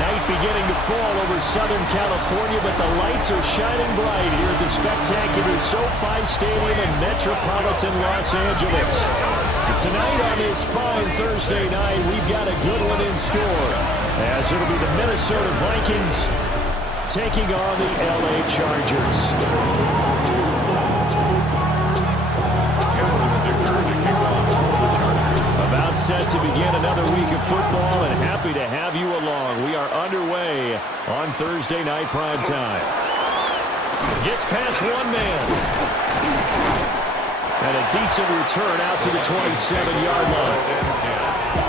Night beginning to fall over Southern California, but the lights are shining bright here at the spectacular SoFi Stadium in metropolitan Los Angeles. Tonight on this fine Thursday night, we've got a good one in store, as it'll be the Minnesota Vikings taking on the LA Chargers. About set to begin another week of football, and happy to have you along. We are underway on Thursday night primetime. Gets past one man. And a decent return out to the 27-yard line.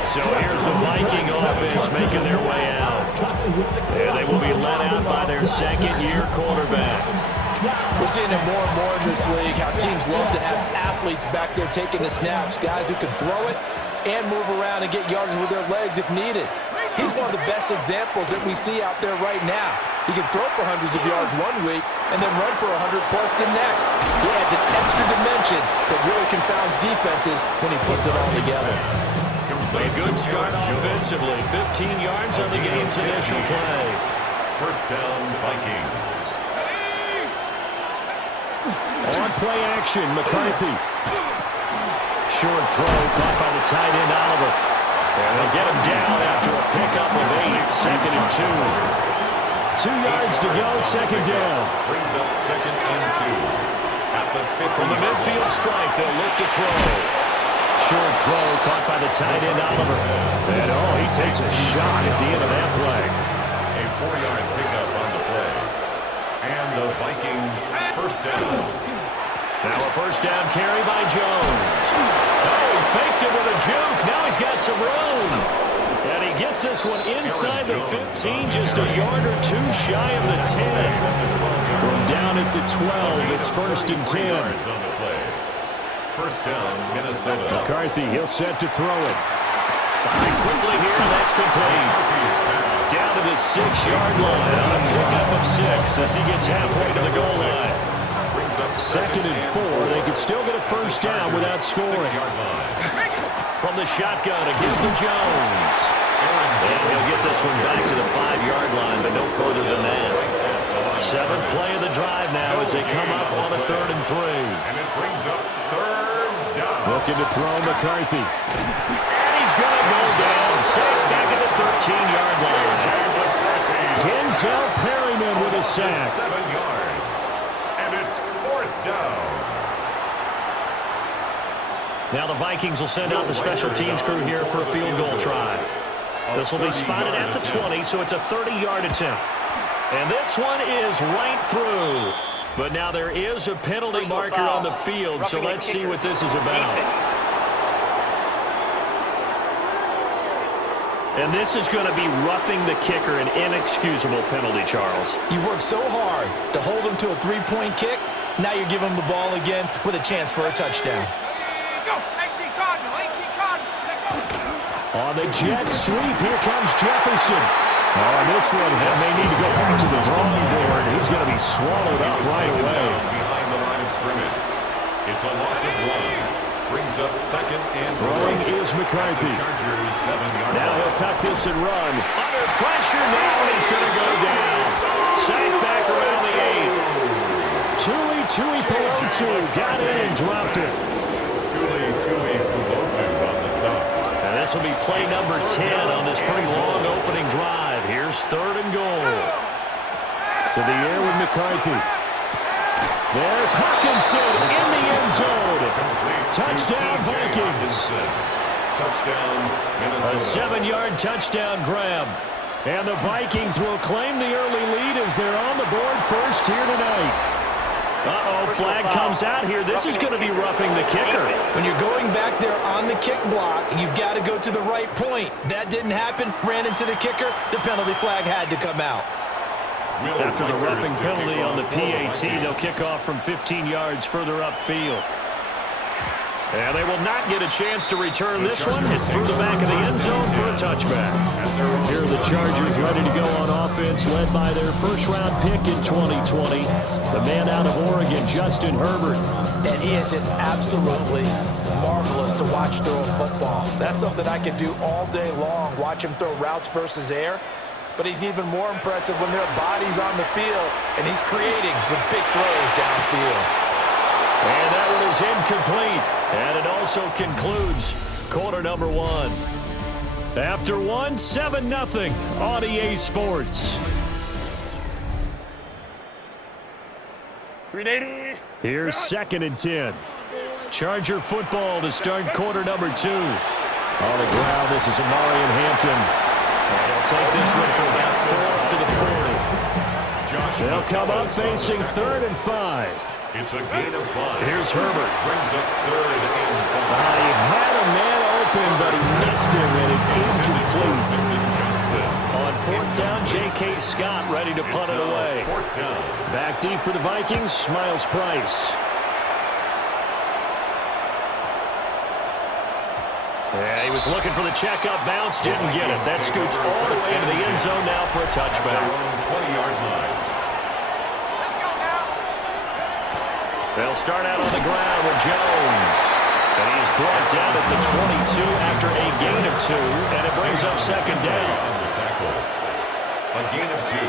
So here's the Viking offense making their way out. And they will be led out by their second-year quarterback. We're seeing it more and more in this league, how teams love to have athletes back there taking the snaps, guys who can throw it and move around and get yardage with their legs if needed. He's one of the best examples that we see out there right now. He can throw for hundreds of yards one week and then run for 100-plus the next. He adds an extra dimension that really confounds defenses when he puts it all together. A good start offensively. 15 yards on the game's initial play. First down, Vikings. On play action, McCarthy. Short throw caught by the tight end, Oliver. And they'll get him down after a pickup of 8, second and 2. 2 yards to go, second down. Brings up second and 2. At the 50. From the midfield strike, they'll look to throw. Short throw caught by the tight end, Oliver. And he takes a shot at the end of that play. A 4-yard pickup on the play. And the Vikings first down. Now a first down carry by Jones. He faked it with a juke. Now he's got some room. And he gets this one inside the 15, just a yard or two shy of the 10. From down at the 12, it's first and 10. First down, Minnesota. McCarthy, he'll set to throw it. Firing quickly here, and that's complete. Down to the 6-yard line on a pickup of 6 as he gets halfway to the goal line. Second and 4. They could still get a first down without scoring. From the shotgun, again to Jones. And he'll get this one back to the 5-yard line, but no further than that. 7th play of the drive now as they come up on a 3rd and 3. And it brings up 3rd down. Looking to throw McCarthy. And he's going to go down. Safe back at the 13-yard line. Denzel Perryman with a sack. 7 yards. And it's 4th down. Now the Vikings will send out the special teams crew here for a field goal try. This will be spotted at the 20, so it's a 30-yard attempt. And this one is right through. But now there is a penalty marker on the field, so let's see what this is about. And this is going to be roughing the kicker, an inexcusable penalty, Charles. You've worked so hard to hold him to a 3-point kick. Now you're giving him the ball again with a chance for a touchdown. On the jet sweep, here comes Jefferson. On this one, they may need to go back to the drawing board. He's going to be swallowed up right away. Behind the line of scrimmage. It's a loss of 1. Brings up second and throwing is McCarthy. Chargers 7-yard. Now he'll tuck this and run. Under pressure now, he's going to go down. Sacked back around the 8. Tui Pelotu got in and dropped it. Tui Pelotu on the stop. And this will be play number 10 on this pretty long opening drive. Here's 3rd and goal. To the air with McCarthy. There's Hawkinson in the end zone. Touchdown, Vikings. Touchdown, Minnesota. A 7-yard touchdown grab. And the Vikings will claim the early lead as they're on the board first here tonight. Flag comes out here. This is going to be roughing the kicker. When you're going back there on the kick block, you've got to go to the right point. That didn't happen. Ran into the kicker. The penalty flag had to come out. After the roughing penalty on the PAT, they'll kick off from 15 yards further upfield. And they will not get a chance to return this one. It's through the back of the end zone for a touchback. Here are the Chargers ready to go on offense, led by their first-round pick in 2020, the man out of Oregon, Justin Herbert. And he is just absolutely marvelous to watch throw football. That's something I could do all day long, watch him throw routes versus air. but he's even more impressive when their body's on the field, and he's creating with big throws downfield. And that one is incomplete. And it also concludes quarter number one. After one, 7-0 on EA Sports. Here's 2nd and 10. Charger football to start quarter number two. On the ground, this is Amari and Hampton. And they'll take this one for about 4 up to the 40. They'll come up facing 3rd and 5. It's a gain of 5. Here's Herbert. Brings up 3rd and 5. He had a man open, but he missed him, and it's incomplete. On 4th down, J.K. Scott ready to punt it away. 4th down. Back deep for the Vikings, Miles Price. Yeah, he was looking for the checkup bounce, didn't get it. That scoots all the way into the end zone now for a touchback. 20-yard line. They'll start out on the ground with Jones. And he's brought down at the 22 after a gain of 2, and it brings up 2nd down. On the tackle. A gain of 2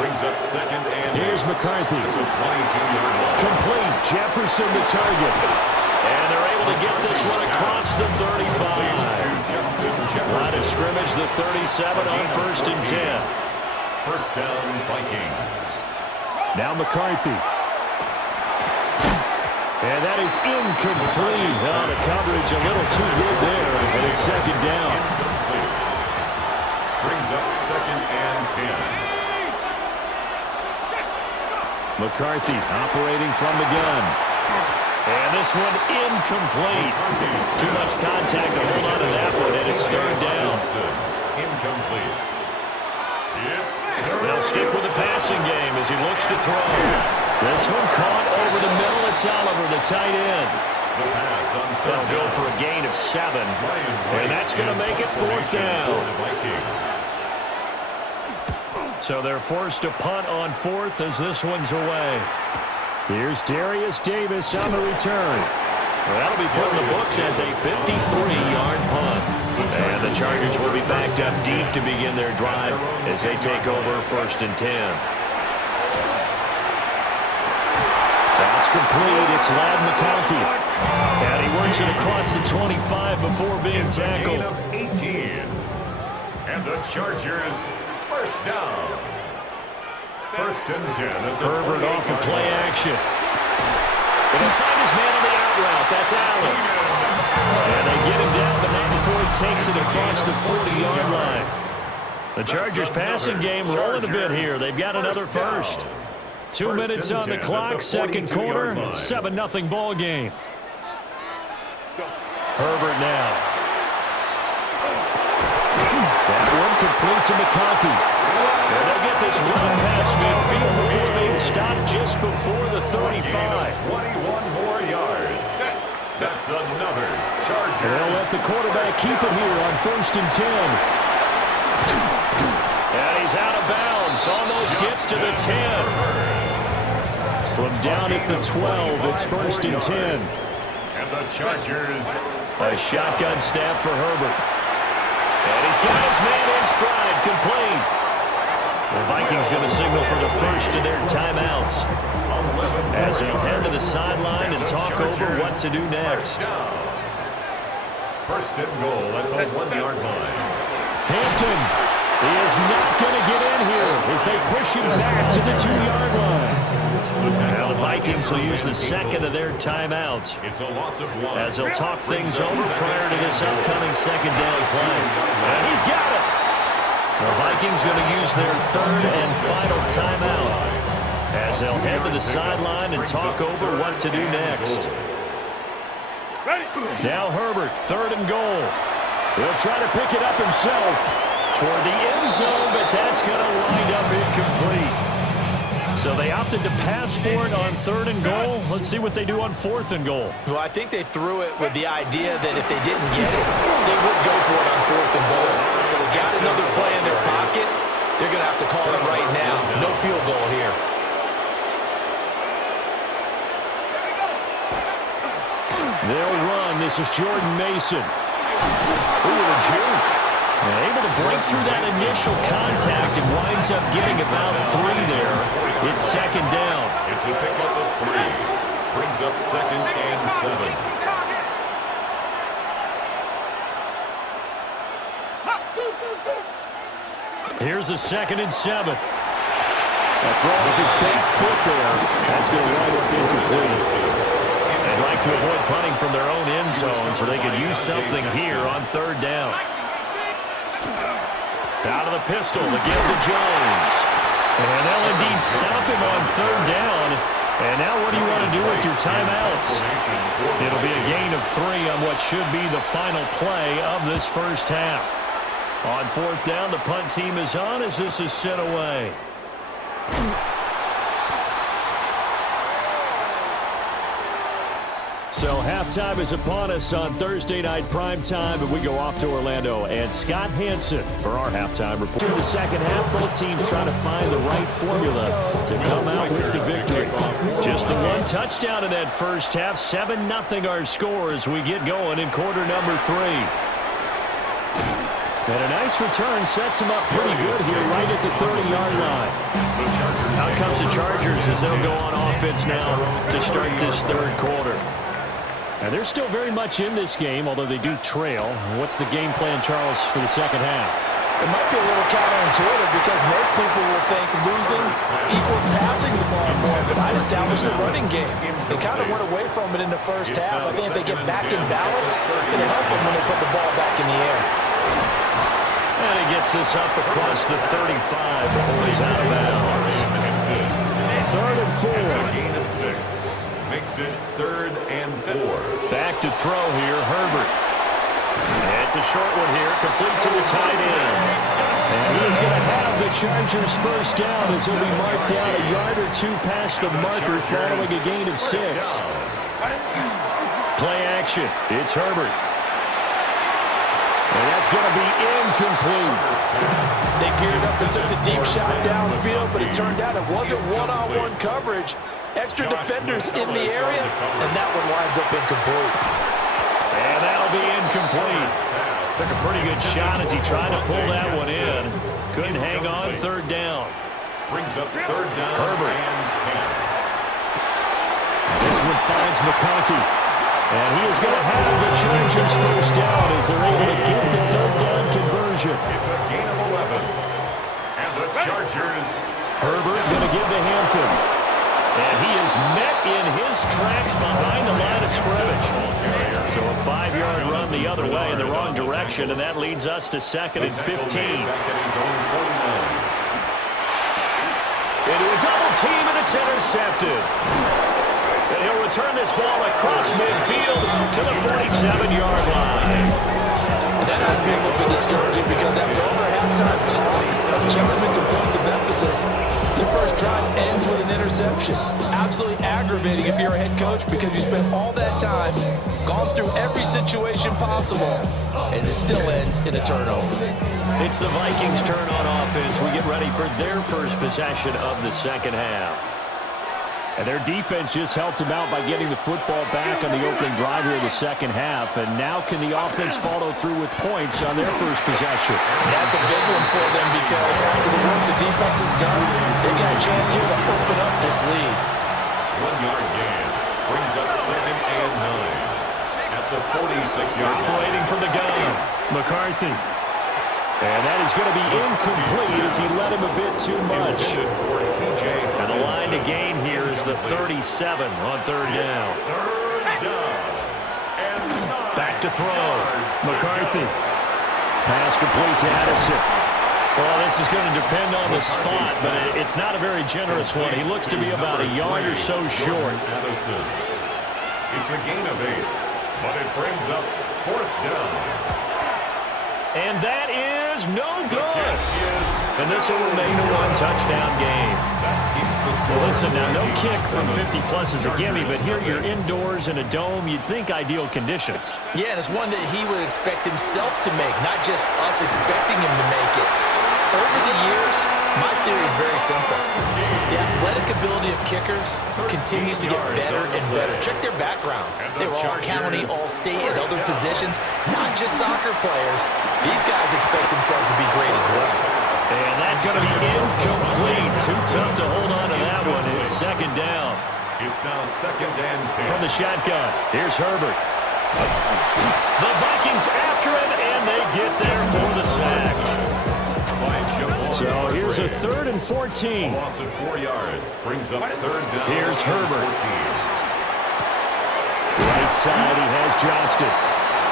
brings up 2nd and Here's McCarthy. at the 22-yard line. Complete. Jefferson the target. And they're able to get this one across the 35. Line of scrimmage, the 37 on 1st and 10. 1st down, Vikings. Now McCarthy. And that is incomplete. On the coverage, a little too good there. And it's 2nd down. Incomplete. Brings up 2nd and 10. McCarthy operating from the gun. And this one incomplete. Too much contact to hold on to that one, and it's 3rd down. Incomplete. They'll stick with the passing game as he looks to throw. This one caught over the middle. It's Oliver, the tight end. The pass on They'll go for a gain of 7. And that's going to make it 4th down. So they're forced to punt on 4th as this one's away. Here's Darius Davis on the return. Well, that'll be put in the books as a 53-yard punt. And the Chargers will be backed up deep to begin their drive as they take over 1st and 10. That's complete. It's Ladd McConkey. And he works it across the 25 before being tackled. Gain of 18. And the Chargers 1st down. 1st and 10. Herbert off of play action. And he'll find his man on the out route. That's Allen. And they get him down, but not before he takes it across the 40-yard line. The Chargers passing game rolling a bit here. They've got another first. 2 minutes on the clock, 2nd quarter, 7-0 ball game. Herbert now. That one complete to McConkey. And they'll get this run past midfield before being stopped just before the 35. 21 more yards. That's another Chargers. They'll let the quarterback keep it here on 1st and 10. And he's out of bounds. Almost gets to the 10. From down at the 12, it's 1st and 10. And the Chargers. A shotgun snap for Herbert. And he's got his man in stride, complete. The Vikings going to signal for the first of their timeouts as they'll head to the sideline and talk over what to do next. 1st and goal at the 1-yard line. Hampton is not going to get in here as they push him back to the 2-yard line. Now the Vikings will use the 2nd of their timeouts It's a loss of 1. as they'll talk things over prior to this upcoming 2nd down play. And he's got it. The Vikings going to use their 3rd and final timeout as they'll head to the sideline and talk over what to do next. Now Herbert, 3rd and goal. He'll try to pick it up himself toward the end zone, but that's going to wind up incomplete. So they opted to pass for it on 3rd and goal. Let's see what they do on 4th and goal. Well, I think they threw it with the idea that if they didn't get it, they would go for it on 4th and goal. So they got another play in their pocket. They're going to have to call it right now. No field goal here. They'll run. This is Jordan Mason. Ooh, a juke. And able to break through that initial contact and winds up getting about 3 there. It's second down. It's a pickup of 3. Brings up 2nd and 7. Here's a 2nd and 7. A throw with his back foot there. That's going to wind up incomplete. They'd like to avoid punting from their own end zone so they could use something here on 3rd down. Out of the pistol to give to Jones. And they'll indeed stop him on 3rd down. And now what do you want to do with your timeouts? It'll be a gain of 3 on what should be the final play of this first half. On 4th down, the punt team is on as this is sent away. So halftime is upon us on Thursday night primetime, and we go off to Orlando. And Scott Hansen for our halftime report. In the second half, both teams trying to find the right formula to come out with the victory. Just the 1 touchdown in that first half. 7-0 our score as we get going in quarter number 3. And a nice return sets him up pretty good here right at the 30-yard line. Out comes the Chargers as they'll go on offense now to start this 3rd quarter. And they're still very much in this game, although they do trail. What's the game plan, Charles, for the second half? It might be a little counterintuitive because most people will think losing equals passing the ball more, but I'd establish the running game. They kind of went away from it in the first half. I think if they get back in balance, it'll help them when they put the ball back in the air. And he gets this up across the 35 before he's out of bounds. 3rd and 4. It's a gain of 6. Makes it 3rd and 4. Back to throw here, Herbert. It's a short one here, complete to the tight end. And he's going to have the Chargers first down as he'll be marked down a yard or 2 past the marker following a gain of 6. Play action. It's Herbert. And that's going to be incomplete. They geared up and took the deep shot downfield, but it turned out it wasn't one-on-one coverage. Extra defenders in the area, and that one winds up incomplete. And that'll be incomplete. Took a pretty good shot as he tried to pull that one in. Couldn't hang on 3rd down. Brings up 3rd down. Herbert. And 10. This one finds McConkey. And he is going to have the Chargers first down as they're able to get the 3rd down conversion. It's a gain of 11. And the Chargers. Herbert going to give to Hampton. And he is met in his tracks behind the line of scrimmage. So a 5-yard run the other way in the wrong direction, and that leads us to 2nd and 15. Into a double team, and it's intercepted. And he'll return this ball across midfield to the 47-yard line. That has been a little bit discouraging because after all their halftime talk, adjustments and points of emphasis, your first drive ends with an interception. Absolutely aggravating if you're a head coach because you spent all that time, gone through every situation possible, and it still ends in a turnover. It's the Vikings' turn on offense. We get ready for their first possession of the second half. And their defense just helped them out by getting the football back on the opening drive here of the second half. And now can the offense follow through with points on their first possession? That's a big one for them because after the work the defense has done, they've got a chance here to open up this lead. 1-yard gain. Brings up 2nd and 9. At the 46-yard line. Operating from the gun, McCarthy. And that is going to be incomplete as he led him a bit too much. And the line to gain here is the 37 on 3rd down. Back to throw. McCarthy. Pass complete to Addison. Well, this is going to depend on the spot, but it's not a very generous one. He looks to be about a yard or so short. Addison. It's a gain of 8, but it brings up 4th down. And that is no good. And this will remain a 1-touchdown game. Well, listen, now, no kick from 50-plus is a gimme, but here you're indoors in a dome. You'd think ideal conditions. Yeah, and it's one that he would expect himself to make, not just us expecting him to make it. Over the years, my theory is very simple. The athletic ability of kickers continues to get better and better. Check their backgrounds. They were all county, all state, and other positions, not just soccer players. These guys expect themselves to be great as well. And that's going to be incomplete. Too tough to hold on to that one. It's second down. It's now 2nd and 10. From the shotgun, here's Herbert. The Vikings after him, and they get there for the sack. So here's a 3rd and 14. A loss of 4 yards brings up 3rd down. Here's Herbert. Right side, he has Johnston.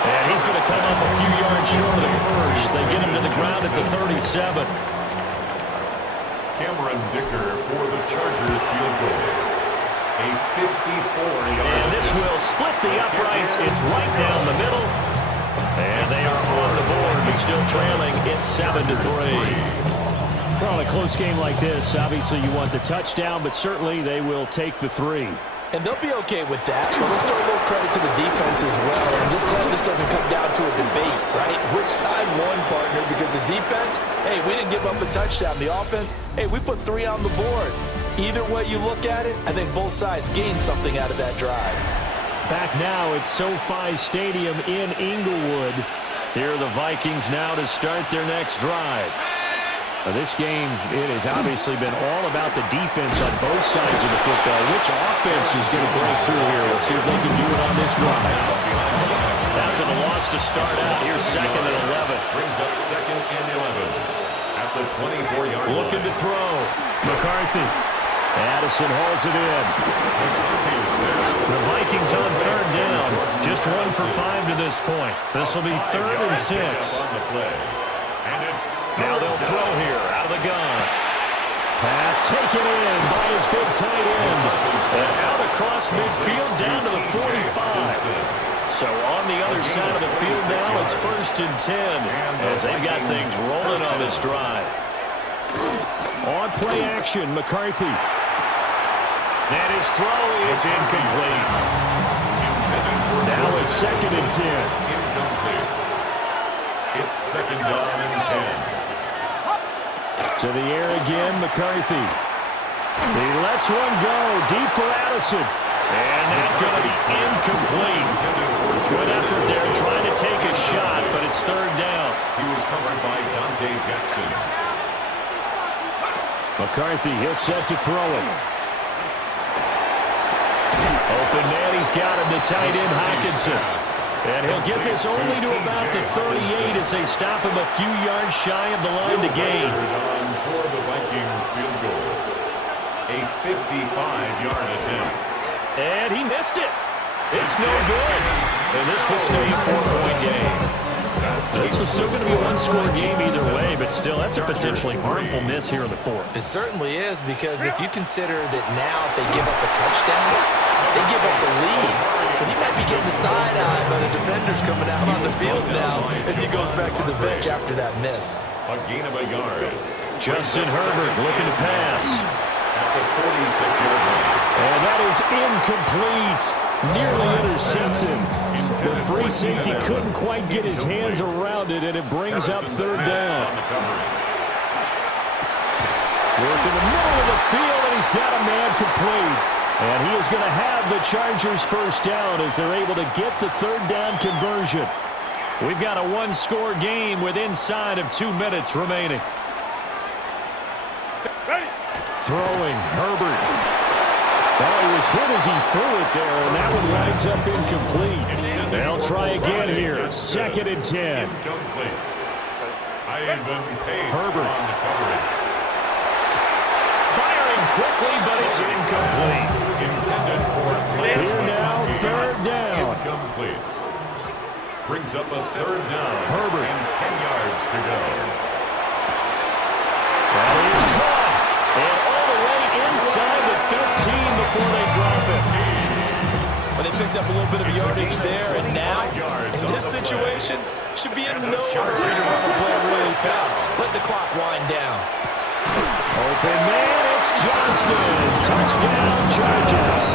And he's going to come up a few yards short of the first. They get him to the ground at the 37. Cameron Dicker for the Chargers field goal. A 54-yard. And this will split the uprights. It's right down the middle. And they are on the board, but still trailing. It's 7-3. Well, in a close game like this, obviously you want the touchdown, but certainly they will take the 3. And they'll be okay with that, but let's throw a little credit to the defense as well. And just glad this doesn't come down to a debate, right? Which side won, partner? Because the defense, hey, we didn't give up a touchdown. The offense, hey, we put 3 on the board. Either way you look at it, I think both sides gained something out of that drive. Back now at SoFi Stadium in Inglewood. Here are the Vikings now to start their next drive. Now this game, it has obviously been all about the defense on both sides of the football. Which offense is going to break through here? We'll see if they can do it on this drive. After the loss to start out, here's 2nd and 11. Brings up 2nd and 11 at the 24-yard line. Looking to throw. McCarthy. Addison hauls it in. The Vikings on 3rd down. Just 1 for 5 to this point. This will be 3rd and 6. Now they'll throw here out of the gun. Pass taken in by his big tight end. And out across midfield down to the 45. So on the other side of the field now, it's 1st and 10 as they've got things rolling on this drive. On play action, McCarthy. And his throw is incomplete. Now it's 2nd and 10. Incomplete. It's 2nd down and 10. To the air again, McCarthy. He lets one go deep for Addison. And that's going to be incomplete. Good effort there trying to take a shot, but it's 3rd down. He was covered by Dante Jackson. McCarthy, he'll set to throw it. Open man, he's got him to tight end Hockenson. And he'll get this only to about the 38 as they stop him a few yards shy of the line to gain. For the Vikings field goal. A 55-yard attempt. And he missed it. It's no good. And this will stay a 4-point game. This was still going to be a 1-score game either way, but still, that's a potentially harmful miss here in the 4th. It certainly is, because if you consider that now if they give up a touchdown, they give up the lead. So he might be getting the side eye by the defenders coming out on the field now as he goes back to the bench after that miss. A gain of a yard. Justin Herbert looking to pass. At the 46-yard line. And that is incomplete. Nearly intercepted. The free safety couldn't quite get his hands around it, and it brings up 3rd down. Work in the middle of the field, and he's got a man complete. And he is going to have the Chargers 1st down as they're able to get the 3rd down conversion. We've got a 1-score game with inside of 2 minutes remaining. Throwing, Herbert. Oh, he was hit as he threw it there, and that one winds up incomplete. They'll try again here. 2nd and 10. Incomplete. Ivan Pace Herbert. on the coverage. Firing quickly, but it's incomplete. Intended for Here now, 3rd down. Incomplete. Brings up a 3rd down. Herbert. And 10 yards to go. That is caught. And all the way inside the 15 before they drop it. But they picked up a little bit of yardage there, and now, in this situation, should be in no hurry to run the play really fast. Let the clock wind down. Open man, it's Johnston. Touchdown, Chargers.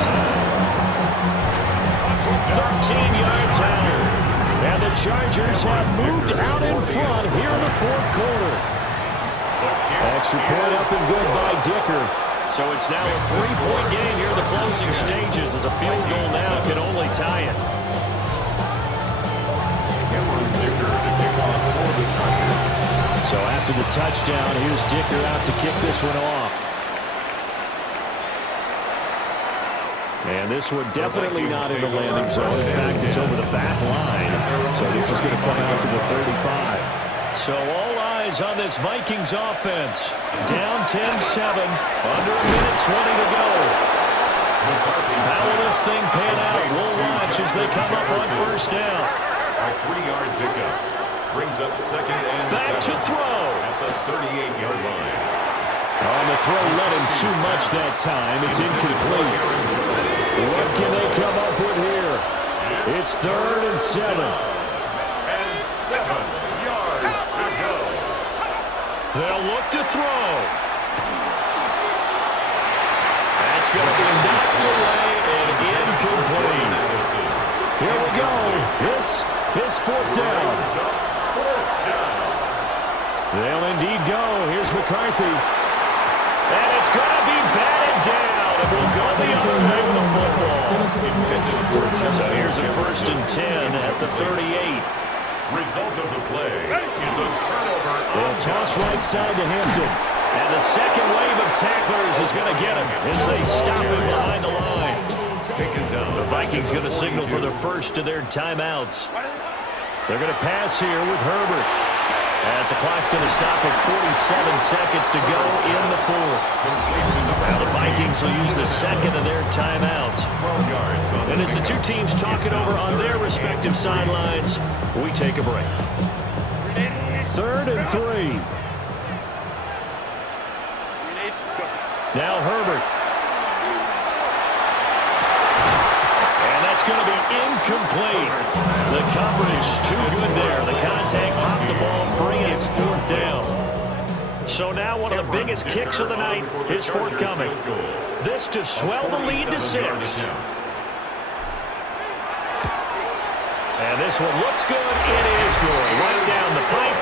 13-yard tire. And the Chargers have moved out in front here in the 4th quarter. Extra point up and good by Dicker. So it's now a 3-point game here in the closing stages as a field goal now can only tie it. Cameron Dicker to kick off for the So after the touchdown, here's Dicker out to kick this one off. And this one definitely not in the landing zone. In fact, it's over the back line. So this is going to come out to the 35. So all eyes on this Vikings offense. Down 10-7. Under a minute 20 to go. How will this thing pan out? We'll watch as they come up on first down. A 3-yard pickup brings up second and back to throw. At the 38-yard line. On the throw, let him too much that time. It's incomplete. What can they come up with here? It's 3rd and 7. And 7 yards to go. They'll look to throw. That's going to be knocked away and incomplete. Here we go. This is 4th down. They'll indeed go. Here's McCarthy. And it's going to be batted down. And we'll go the other way with the football. So here's a 1st and 10 at the 38. Result of the play is a turnover. They'll toss right side to Hampton. And the second wave of tacklers is going to get him as they stop him behind the line. The Vikings going to signal for the first of their timeouts. They're going to pass here with Herbert. As the clock's going to stop with 47 seconds to go in the 4th. Now the Vikings will use the second of their timeouts. And as the two teams talk it over on their respective sidelines, we take a break. 3rd and 3. Now Herbert. And that's going to be incomplete. The coverage too good there. The contact popped the ball free, and it's 4th down. So now one of the biggest kicks of the night is forthcoming. This to swell the lead to 6. And this one looks good. It is good. Right down the pipe.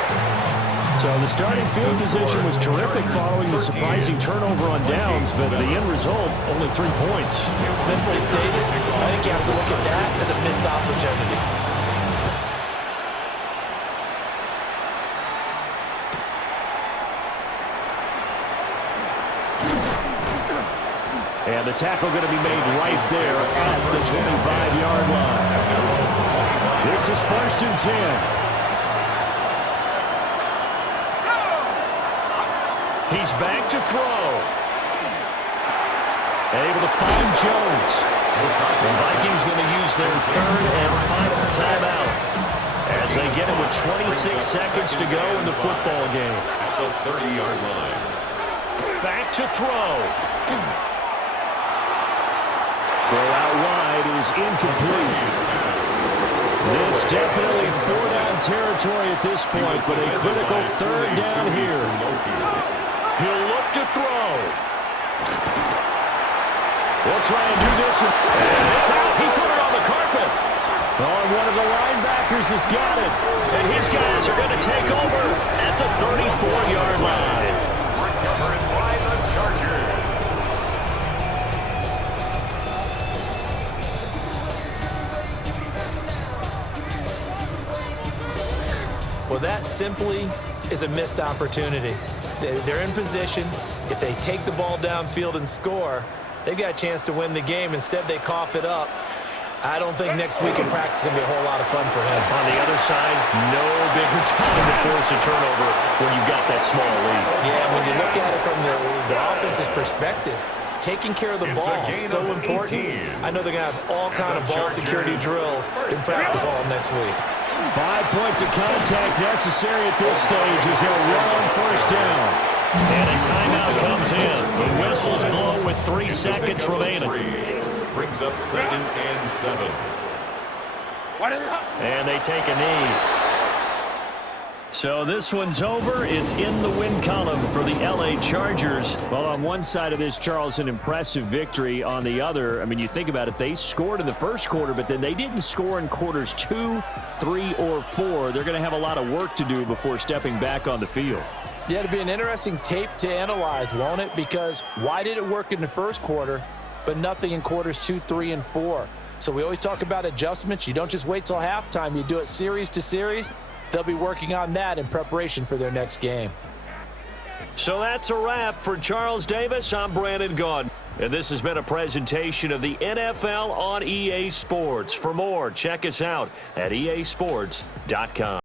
So the starting field position was terrific following the surprising turnover on downs, but the end result, only 3 points. Simply stated, I think you have to look at that as a missed opportunity. And the tackle going to be made right there at the 25-yard line. This is 1st and 10. He's back to throw. Able to find Jones. The Vikings going to use their 3rd and final timeout as they get it with 26 seconds to go in the football game. At the 30-yard line. Back to throw. Throw out wide is incomplete. This definitely 4-down territory at this point, but a critical 3rd down here. He'll look to throw. They'll try and do this. And it's out. He put it on the carpet. Oh, and one of the linebackers has got it. And his guys are going to take over at the 34-yard line. Recovering by the Chargers. Well, that simply is a missed opportunity. They're in position. If they take the ball downfield and score, they've got a chance to win the game. Instead, they cough it up. I don't think next week in practice is going to be a whole lot of fun for him. On the other side, no bigger time to force a turnover when you've got that small lead. Yeah, when you look at it from the offense's perspective, taking care of the ball is so important. I know they're going to have all kind of ball security drills in practice all next week. 5 points of contact necessary at this stage as they'll run on first down. And a timeout comes in. The whistles blow with 3 seconds remaining. Brings up 2nd and 7. And they take a knee. So this one's over. It's in the win column for the L.A. Chargers. Well, on one side of this, Charles, an impressive victory. On the other, I mean, you think about it, they scored in the first quarter, but then they didn't score in quarters 2, 3, or 4. They're going to have a lot of work to do before stepping back on the field. Yeah, it'll be an interesting tape to analyze, won't it? Because why did it work in the first quarter, but nothing in quarters 2, 3, and 4? So we always talk about adjustments. You don't just wait till halftime. You do it series to series. they'll be working on that in preparation for their next game. So that's a wrap. For Charles Davis, I'm Brandon Gaudin. And this has been a presentation of the NFL on EA Sports. For more, check us out at easports.com.